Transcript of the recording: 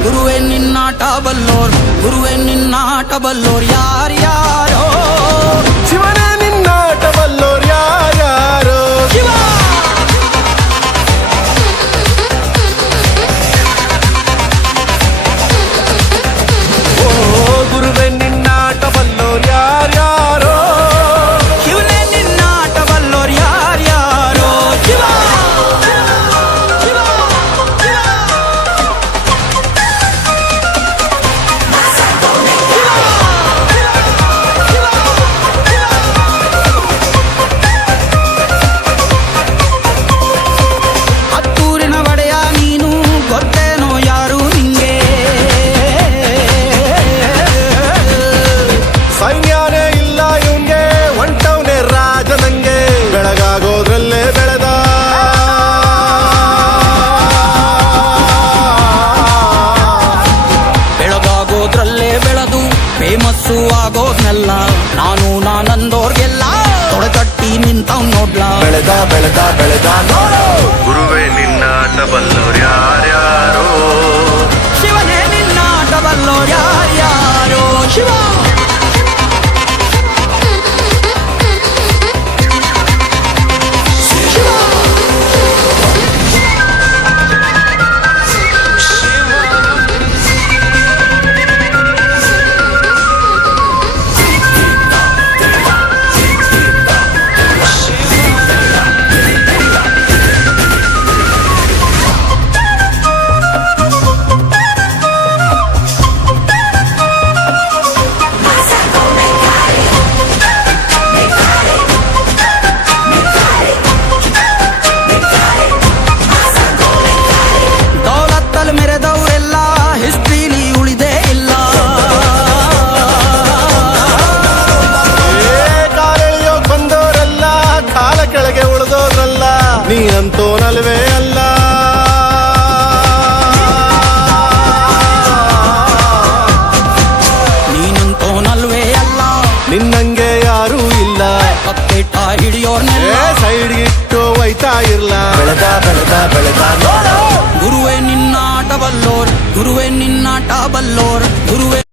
ಗುರುವೇ ನಿನ್ನಾಟ ಬಲ್ಲೋರ್ ಗುರುವೇ ನಿನ್ನಾಟ ಬಲ್ಲೋರ್ ಯಾರ್ಯಾರೋ ಶಿವನೇ ನಿನ್ನಾಟ ಬಲ್ಲೋರ್ ಯಾರ್ಯಾರೋ ಶಿವ ಓ ಗುರುವೇ ನಿನ್ನಾಟ ಬಲ್ಲೋರ್ ಯಾರ್ಯಾರೋ ಶಿವನೇ ನಿನ್ನಾಟ ಬಲ್ಲೋರ್ ಯಾರ್ಯಾರೋ ಶಿವ ಸೈನ್ಯನೇ ಇಲ್ಲ ಇವ್ನ್ಗೆ ಒಂಟವ್ನೆ ರಾಜ ನಂಗೆ ಬೆಳಗಾಗೋದ್ರಲ್ಲೇ ಬೆಳೆದ ಬೆಳಗಾಗೋದ್ರಲ್ಲೇ ಬೆಳೆದು ಫೇಮಸ್ಸು ಆಗೋದ್ನೆಲ್ಲ ನಾನಂದೋರ್ಗೆಲ್ಲ ತೊಡೆತಟ್ಟಿ ನಿಂತವ್ ನೋಡ್ಲಾ ಬೆಳೆದ ಬೆಳೆದ ಬೆಳೆದ ನೋಡು ಗುರುವೇ ನಿನ್ನಾಟ ಬಲ್ಲೋರ್ ಯಾರ್ಯಾರೋ ಶಿವನೇ ನಿನ್ನಾಟ ಬಲ್ಲೋರ್ ಯಾರ್ಯಾರೋ ಶಿವ ಮೆರೆದವರೆಲ್ಲ ಹಿಸ್ಟ್ರಿಲಿ ಉಳಿದೇ ಇಲ್ಲ ಕಾಲೆಳೆಯೋಕ್ ಬಂದವರೆಲ್ಲ ಕಾಲ ಕೆಳಗೆ ಉಳಿದೋದ್ರಲ್ಲ ನೀನಂತೋನಲ್ವೇ ಅಲ್ಲ ನೀನಂತೋನಲ್ವೇ ಅಲ್ಲ ನಿನ್ನಂಗೆ ಯಾರೂ ಇಲ್ಲ ಕತ್ತೆಟ ಹಿಡಿಯೋರ್ನೆಲ್ಲ ಸೈಡ್ ಇಟ್ಟು ಒಯ್ತಾ ಇರ್ಲ ಬೆಳೆದ ಬೆಳೆದ ಬೆಳೆದ ನೋಡು ಗುರುವೇ ನಿನ್ನಾಟ ಬಲ್ಲೋರ್ ಗುರುವೇ ನಿನ್ನಾಟ ಬಲ್ಲೋರ್ ಗುರುವೇ